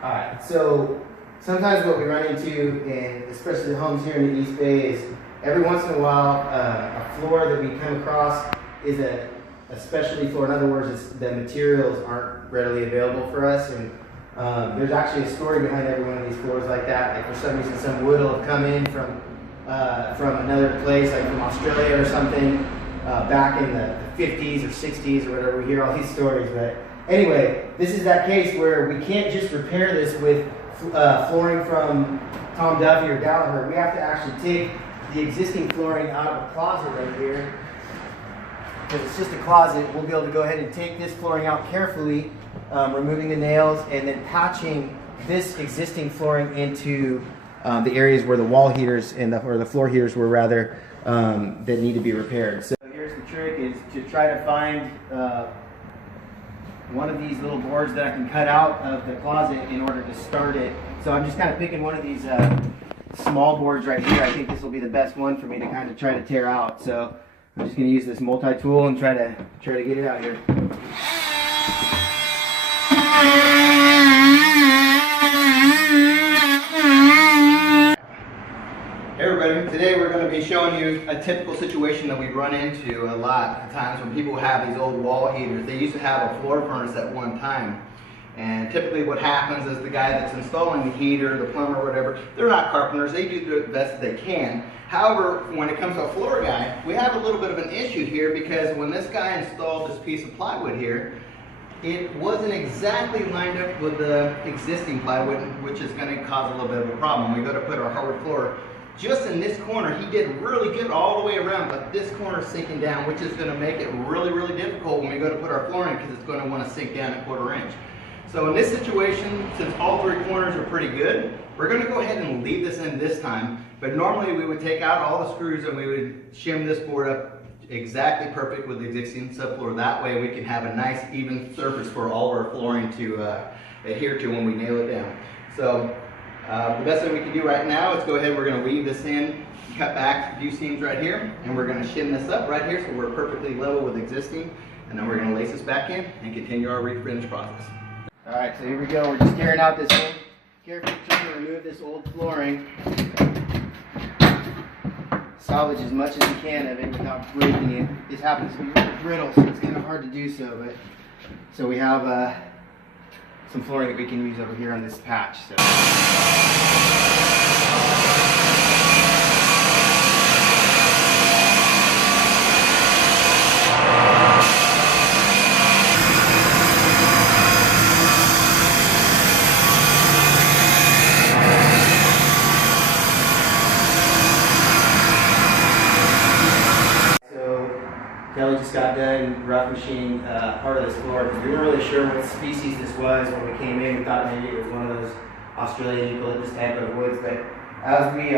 Alright, so sometimes what we run into, and especially the homes here in the East Bay, is every once in a while a floor that we come across is a specialty floor. In other words, the materials aren't readily available for us, and there's actually a story behind every one of these floors like that. Like for some reason, some wood will have come in from another place, like from Australia or something, back in the 50s or 60s or whatever. We hear all these stories, but anyway, this is that case where we can't just repair this with flooring from Tom Duffy or Gallagher. We have to actually take the existing flooring out of a closet right here. Because it's just a closet, we'll be able to go ahead and take this flooring out carefully, removing the nails, and then patching this existing flooring into the areas where the wall heaters or the floor heaters were rather that need to be repaired. So here's the trick: is to try to find one of these little boards that I can cut out of the closet in order to start it. So I'm just kind of picking one of these small boards right here. I think this will be the best one for me to kind of try to tear out. So I'm just going to use this multi-tool and try to get it out here. Hey everybody, today we're going to be showing you a typical situation that we run into a lot of times when people have these old wall heaters. They used to have a floor furnace at one time. And typically what happens is the guy that's installing the heater, the plumber, whatever, they're not carpenters, they do the best that they can. However, when it comes to a floor guy, we have a little bit of an issue here because when this guy installed this piece of plywood here, it wasn't exactly lined up with the existing plywood, which is going to cause a little bit of a problem. When we go to put our hardwood floor, just in this corner, he did really good all the way around, but this corner is sinking down, which is going to make it really, really difficult when we go to put our flooring because it's going to want to sink down a 1/4 inch. So in this situation, since all 3 corners are pretty good, we're going to go ahead and leave this in this time. But normally we would take out all the screws and we would shim this board up exactly perfect with the existing subfloor. That way we can have a nice even surface for all of our flooring to adhere to when we nail it down. So the best thing we can do right now is go ahead, we're going to weave this in, cut back a few seams right here, and we're going to shim this up right here so we're perfectly level with existing. And then we're going to lace this back in and continue our refinish process. Alright, so here we go. We're just tearing out this old, carefully trying to remove this old flooring. Salvage as much as you can of it without breaking it. This happens to be really brittle, so it's kind of hard to do so. But so we have some flooring that we can use over here on this patch. So. Kelly just got done rough machining part of this floor because we weren't really sure what species this was when we came in. We thought maybe it was one of those Australian eucalyptus type of woods, but as we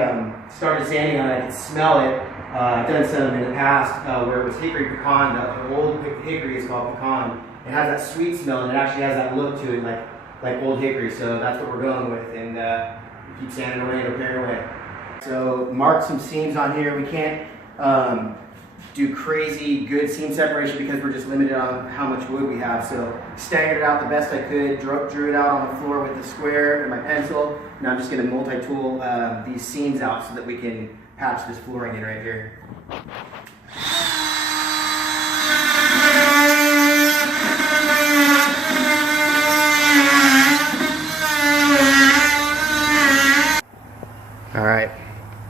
started sanding on it, I could smell it. I've done some in the past where it was Hickory Pecan. The old hickory is called pecan. It has that sweet smell and it actually has that look to it like old hickory, so that's what we're going with, and we keep sanding away and repairing away. So mark some seams on here. We can't do crazy good seam separation because we're just limited on how much wood we have. So staggered it out the best I could, drew it out on the floor with the square and my pencil. Now I'm just going to multi-tool these seams out so that we can patch this flooring in right here. Alright,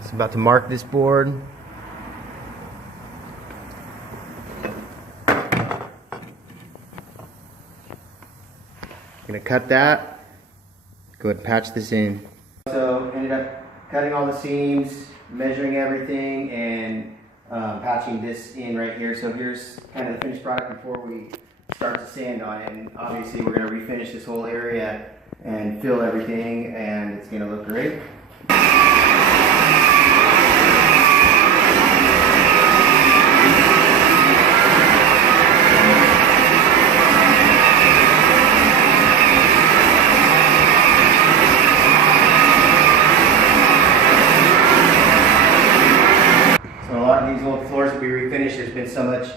so about to mark this board. Gonna cut that, go ahead and patch this in. So ended up cutting all the seams, measuring everything, and patching this in right here. So here's kind of the finished product before we start to sand on it. And obviously we're gonna refinish this whole area and fill everything, and it's gonna look great. These old floors that we refinished, there's been so much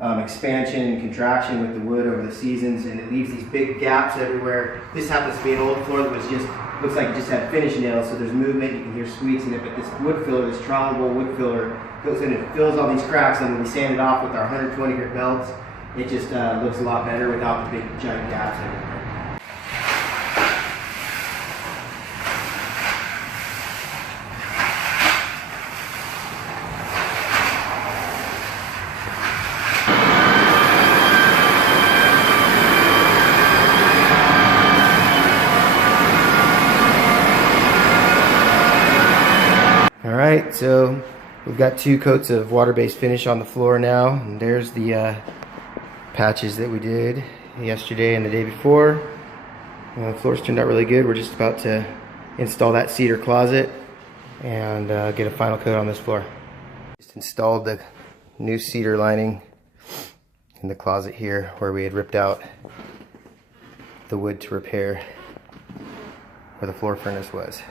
expansion and contraction with the wood over the seasons, and it leaves these big gaps everywhere. This happens to be an old floor that was just, looks like it just had finish nails, so there's movement, you can hear squeaks in it, but this wood filler, this trollable wood filler, goes in and fills all these cracks, and when we sand it off with our 120 grit belts, it just looks a lot better without the big giant gaps everywhere. Alright, so we've got 2 coats of water-based finish on the floor now, and there's the patches that we did yesterday and the day before. The floor's turned out really good. We're just about to install that cedar closet and get a final coat on this floor. Just installed the new cedar lining in the closet here where we had ripped out the wood to repair where the floor furnace was.